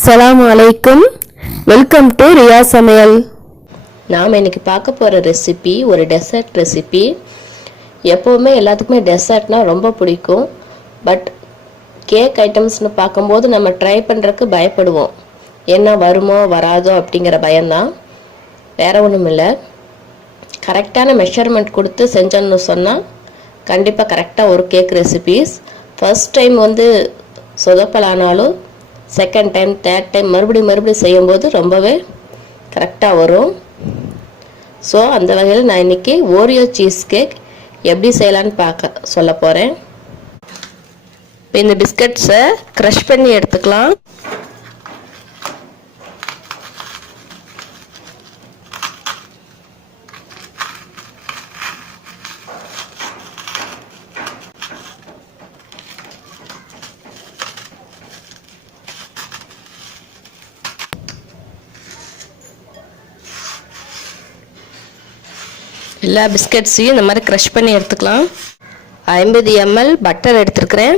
அஸ்ஸலாமு அலைக்கும். Welcome to Riya சமையல். நாம் இன்னைக்கு பார்க்க போகிற ரெசிபி ஒரு டெசர்ட் ரெசிபி. எப்போவுமே எல்லாத்துக்குமே டெசர்ட்னால் ரொம்ப பிடிக்கும். பட் கேக் ஐட்டம்ஸ்னு பார்க்கும்போது நம்ம ட்ரை பண்ணுறதுக்கு பயப்படுவோம். என்ன வருமோ வராதோ அப்படிங்கிற பயம்தான், வேற ஒன்றும் இல்லை. கரெக்டான மெஷர்மெண்ட் கொடுத்து செஞ்சோன்னு சொன்னால் கண்டிப்பாக கரெக்டாக ஒரு கேக் ரெசிபீஸ். ஃபர்ஸ்ட் டைம் சொதப்பலானாலும் செகண்ட் டைம் தேர்ட் டைம் மறுபடியும் செய்யும்போது ரொம்பவே கரெக்டாக வரும். ஸோ அந்த வகையில் நான் இன்றைக்கி ஓரியோ சீஸ் கேக் எப்படி செய்யலான்னு சொல்ல போகிறேன். இப்போ இந்த பிஸ்கட்ஸை க்ரஷ் பண்ணி எடுத்துக்கலாம். எல்லா பிஸ்கட்ஸையும் இந்த மாதிரி க்ரஷ் பண்ணி எடுத்துக்கலாம். 50 ml பட்டர் எடுத்துருக்கிறேன்.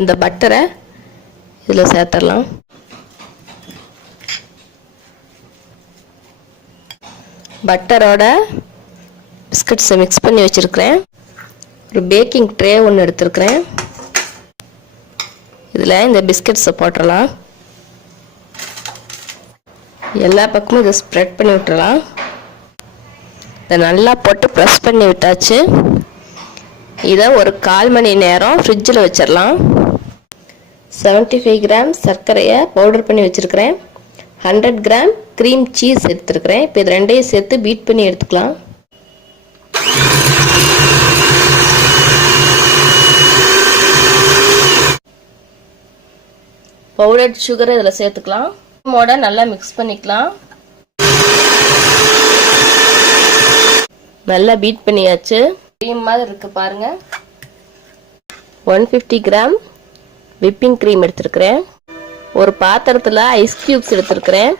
இந்த பட்டரை இதில் சேர்த்துடலாம். பட்டரோட பிஸ்கட்ஸை மிக்ஸ் பண்ணி வச்சுருக்கிறேன். ஒரு பேக்கிங் ட்ரே ஒன்று எடுத்துருக்கிறேன். இதில் இந்த பிஸ்கட்ஸை போட்டுடலாம். எல்லா பக்கமும் இதை ஸ்ப்ரெட் பண்ணி விட்டுறலாம். இதை நல்லா போட்டு ப்ரெஸ் பண்ணி விட்டாச்சு. இதை ஒரு 1/4 மணி நேரம் ஃப்ரிட்ஜில் வச்சிடலாம். 75 கிராம் சர்க்கரையை பவுடர் பண்ணி வச்சுருக்கிறேன். 100 கிராம் க்ரீம் சீஸ் எடுத்துருக்கிறேன். இப்போ இது ரெண்டையும் சேர்த்து பீட் பண்ணி எடுத்துக்கலாம். பவுடர் சுகரை இதில் சேர்த்துக்கலாம். நல்லா மிக்ஸ் பண்ணிக்கலாம். நல்லா பீட் பண்ணியாச்சு. க்ரீம் மாதிரி இருக்கு பாருங்க. 150 கிராம் விப்பிங் க்ரீம் எடுத்துருக்கிறேன். ஒரு பாத்திரத்தில் ஐஸ் கியூப்ஸ் எடுத்துருக்கிறேன்.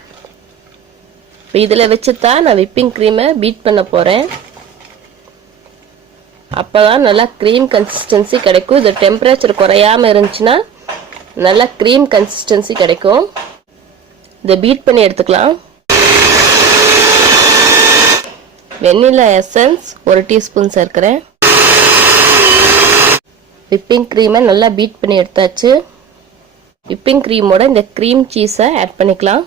இதில் வச்சு தான் நான் விப்பிங் க்ரீமை பீட் பண்ண போகிறேன். அப்போ தான் நல்லா க்ரீம் கன்சிஸ்டன்சி கிடைக்கும். இது டெம்பரேச்சர் குறையாமல் இருந்துச்சுன்னா நல்லா க்ரீம் கன்சிஸ்டன்சி கிடைக்கும். இதை பீட் பண்ணி எடுத்துக்கலாம். வெண்ணிலா எசன்ஸ் 1 டீஸ்பூன் சேர்க்கிறேன். விப்பிங் க்ரீமை நல்லா பீட் பண்ணி எடுத்தாச்சு. விப்பிங் க்ரீமோட இந்த க்ரீம் சீஸை ஆட் பண்ணிக்கலாம்.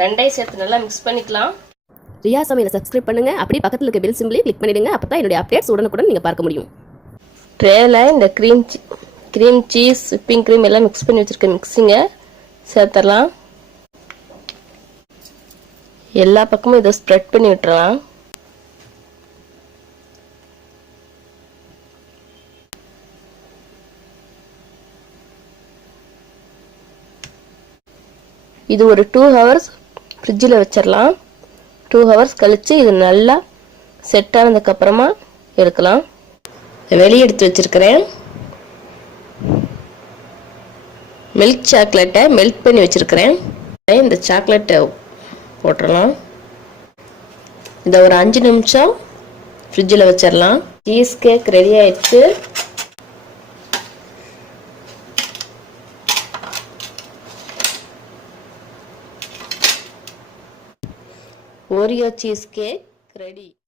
ரெண்டையும் சேர்த்து நல்லா மிக்ஸ் பண்ணிக்கலாம். ரியா சமையலை சப்ஸ்கிரைப் பண்ணுங்க. அப்படி பக்கத்தில் இருக்க பெல் சிம்பிளை கிளிக் பண்ணிடுங்க. அப்போ தான் என்னுடைய அப்டேட்ஸ் உடனுக்குடன் நீங்கள் பார்க்க முடியும். ட்ரேல இந்த க்ரீம் சீஸ் விப்பிங் க்ரீம் எல்லாம் மிக்ஸ் பண்ணி வச்சுருக்க மிக்ஸிங்கை சேர்த்துடலாம். எல்லா பக்கமும் இதை ஸ்ப்ரெட் பண்ணி விட்டுறலாம். இது ஒரு 2 hours ஃப்ரிட்ஜில் வச்சிடலாம். 2 hours கழித்து இது நல்லா செட் ஆனதுக்கப்புறமா எடுக்கலாம். வெளியே எடுத்து வச்சிருக்கிறேன். மில்க் சாக்லேட்டை மெல்ட் பண்ணி வச்சிருக்கிறேன். இந்த சாக்லேட்டை போட்டுடலாம். இதை ஒரு 5 நிமிஷம் ஃப்ரிட்ஜில் வச்சிடலாம். சீஸ் கேக் ரெடி ஆயிடுச்சு. Oreo cheese cake ready.